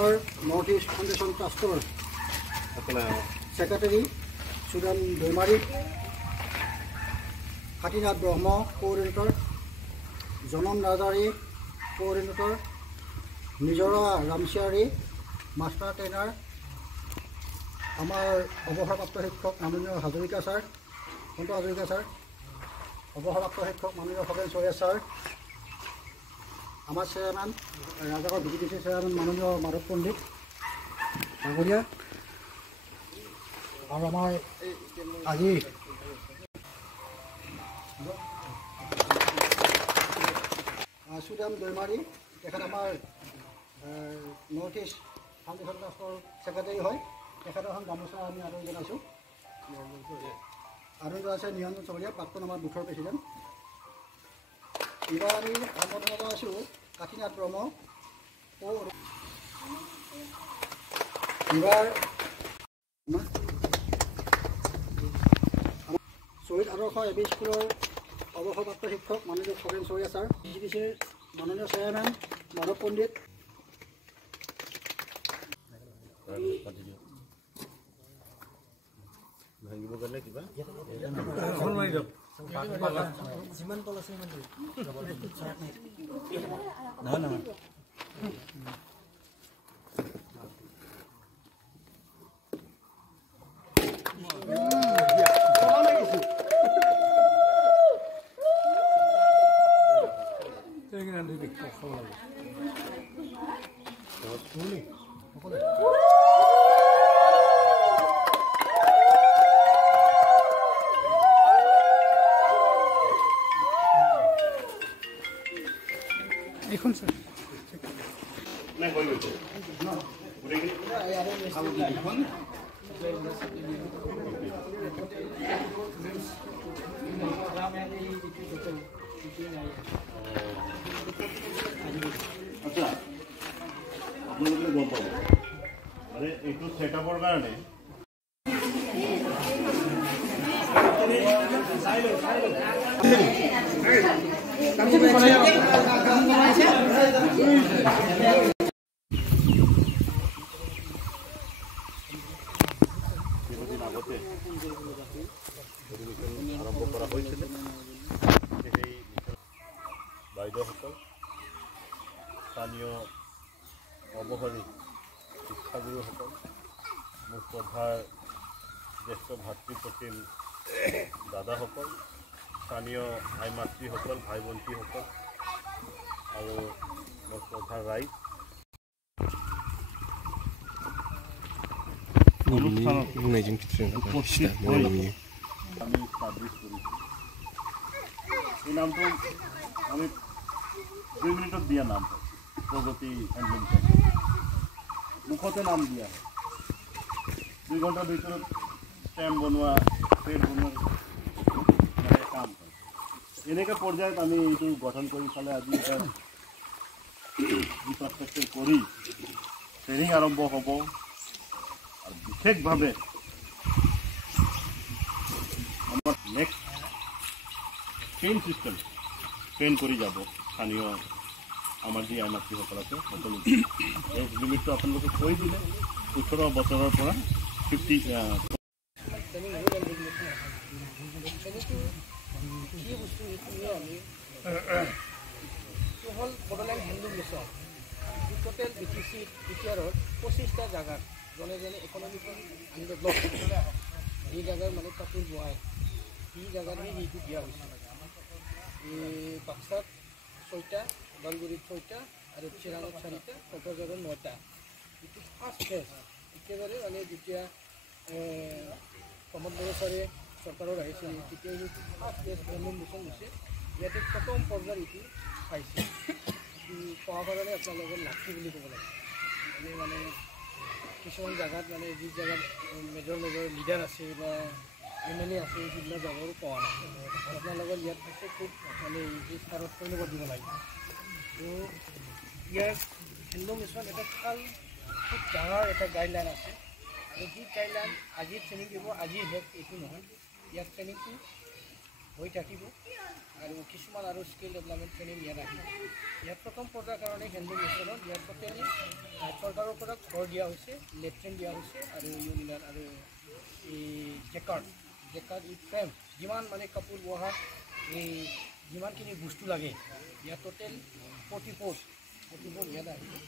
আমাৰ north east foundation ট্ৰাষ্টৰ secretary Sudan Daimari, হাতীনাথ ব্ৰহ্ম coordinator, জনন নাৰ্জাৰী কোঅৰ্ডিনেটৰ, নিজৰা ৰামচিয়াৰী মাষ্টাৰ ট্ৰেইনাৰ, আমাৰ অৱসৰপ্ৰাপ্ত শিক্ষক মাননীয় হাজৰিকা ছাৰ, সন্ত হাজৰিকা ছাৰ, অৱসৰপ্ৰাপ্ত শিক্ষক মাননীয় খগেন চহৰীয়া ছাৰ, আমাৰ চেয়াৰমেন ৰাজাগড় BTC চেয়াৰমেন মাননীয় মাধৱ পণ্ডিত ডাঙৰীয়া, আৰু আমাৰ আজি সুদাম দৈমাৰী, তেখেত আমাৰ নৰ্থ ইষ্ট ফাউণ্ডেশ্যন ট্ৰাষ্টৰ ছেক্ৰেটাৰী হয়। তেখেতৰ এখন গামোচা আমি আদৰণি জনাইছোঁ। আদৰণি জনাইছে নিৰঞ্জন চহৰীয়া, প্ৰাক্তন আমাৰ বুথৰ প্ৰেচিডেণ্ট। এইবাৰ আমি সম্বোধন জনাইছোঁ কাশীনাথ ব্ৰহ্ম। এইবাৰ শ্বহীদ আদৰ্শ AB স্কুলৰ অৱসৰপ্ৰাপ্ত শিক্ষক মাননীয় খগেন চহৰীয়া ছাৰ, BTCৰ মাননীয় চেয়াৰমেন মাধৱ পণ্ডিত, এখন স্যার আচ্ছা আপনাদের গম পাবো আরে একটু সেট আপর কারণে কিছুদিন আগতে আরম্ভ করা হয়েছিল। সেই বাইদেউসকল, স্থানীয় অৱসৰী শিক্ষাগুৰুসকল, মোৰ শ্ৰদ্ধাৰ জ্যেষ্ঠ ভাতৃপ্ৰতিম দাদাসকল, স্থানীয় ভাই মাতৃসকল, ভাই ভণ্টিসকল আৰু মোৰ শ্ৰদ্ধাৰ ৰাইজ, উপস্থিত হৈ আমি ষ্টাব্লিছ কৰিছোঁ। এই নামটো আমি 2 মিনিটত দিয়া নাম হয়, প্ৰগতি হেণ্ডলুম চেণ্টাৰ। মুখতে নাম দিয়া হয়, 2 ঘণ্টাৰ ভিতৰত ষ্টেম্প বনোৱা, প্লেট বনোৱা মানে কাম হয়। এনেকৈ পৰ্যায়ত আমি এইটো গঠন কৰি পেলাই আজি এটা ইনফ্ৰাষ্ট্ৰাকচাৰ কৰি ট্ৰেইনিং আৰম্ভ হ'ব। আৰু বিশেষভাৱে আমাৰ নেক্সট ট্ৰেইন চিষ্টেম ট্ৰেইন কৰি যাব স্থানীয় আমাৰ যি আই মাতৃসকল আছে সকলো। এই লিমিটটো আপোনালোকে কৈ দিলে 18 বছৰৰ পৰা 50 হ'ল Bodoland handloom mission. Total BTC BTRৰ 25টা জাগাত জনে জনে ইকনমিকেল আনডেভেলপ এই জাগাৰ মানে কাপোৰ বোৱাই এই জাগাত সেইটো দিয়া হৈছে। এই বাক্সাত 6টা, ওদালগুৰিত 6টা আৰু চিৰাঙত 4টা, কক্সবাজাৰত 9টা। এইটো ফাৰ্ষ্ট ফেজ। একেবাৰে মানে যেতিয়া প্ৰমোদ বড়ো ছাৰে চৰকাৰৰ আহিছিল তেতিয়া এইটো ফাৰ্ষ্ট ফেজ হেণ্ডলুম মিছন হৈছে। ইয়াতে প্ৰথম পৰ্যায়ৰ এইটো পাইছে। পোৱাৰ কাৰণে আপোনালোকৰ লাকি বুলি ক'ব লাগে। মানে কিছুমান জাগাত মানে যি জাগাত মেজৰ লিডাৰ আছে বা MLA আছে সেইবিলাক জাগাৰো পোৱা নাই। আপোনালোকৰ ইয়াত আছে খুব মানে এই স্থানত ধন্যবাদ দিব লাগিব। তো ইয়াৰ হেণ্ডলুম মিছন এটা ভাল খুব ডাঙৰ এটা গাইডলাইন আছে। আৰু যি গাইডলাইন আজি ট্ৰেইনিং দিব, আজি শেষ এইটো নহয়, ইয়াত ট্ৰেইনিংটো হৈ থাকিব। আৰু কিছুমান আৰু স্কিল ডেভেলপমেণ্ট ট্ৰেইনিং ইয়াত আহিব। ইয়াত প্ৰথম পৰ্যায়ৰ কাৰণে হেণ্ডলুম মিছনত ইয়াত টোটেলি চৰকাৰৰ চৰকাৰৰ পৰা ঘৰ দিয়া হৈছে, লেট্ৰিন দিয়া হৈছে আৰু ইউনিয়ন আৰু এই জেকাৰ্ড এই ফ্ৰেম যিমান মানে কাপোৰ বোৱা এই যিমানখিনি বস্তু লাগে ইয়াত টোটেল 44 ইয়াত আহিছে